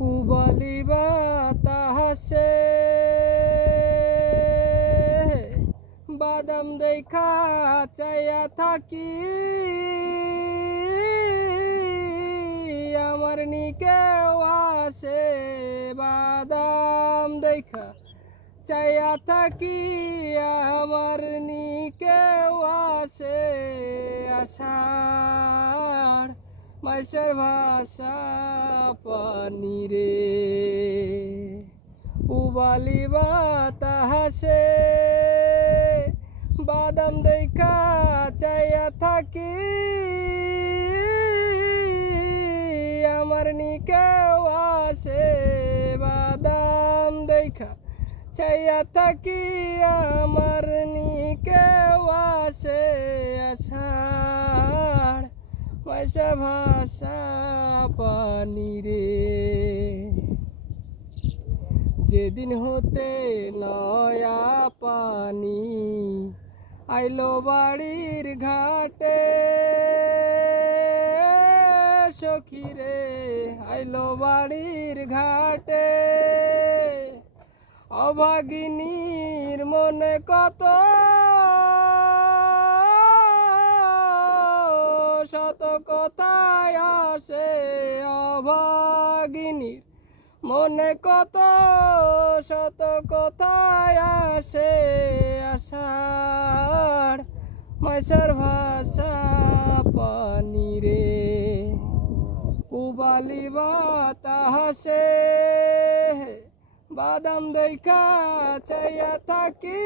পুবালি বাতাসে বাদাম দেখা চাইয়া থাকি, আমার নিকেও আসে বাদাম দেখা চাইয়া থাকি, আমার নিকেও আসে আষাঢ় মাসের ভাষা পানি রে। পুবালি বাতাসে বাদাম দেখা চাইয়া থাকি, আমার নিকেও আসে বাদাম দেখা চাইয়া থাকি, আমার নিকেও আসে আষাঢ় মাসে ভাষা পানি রে। যেদিন হতে নয়া পানি আইলো বাড়ির ঘাটে, সখী রে আইলো বাড়ির ঘাটে, অভাগিনীর মনে কত শত কথায় আসে, অভাগিনীর মনে কত শত কথায় আসে আষাঢ় মাসের ভাষা পানি রে। পুবালি বাতাসে বাদাম দেখা চাইয়া থাকি,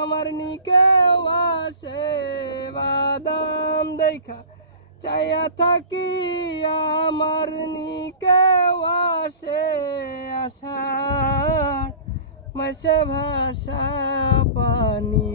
আমার নিকেও আসে বাদাম দেখা চাইয়া থাকি, আমার নিকেও আসে আষাঢ় মাসে ভাষা পানি।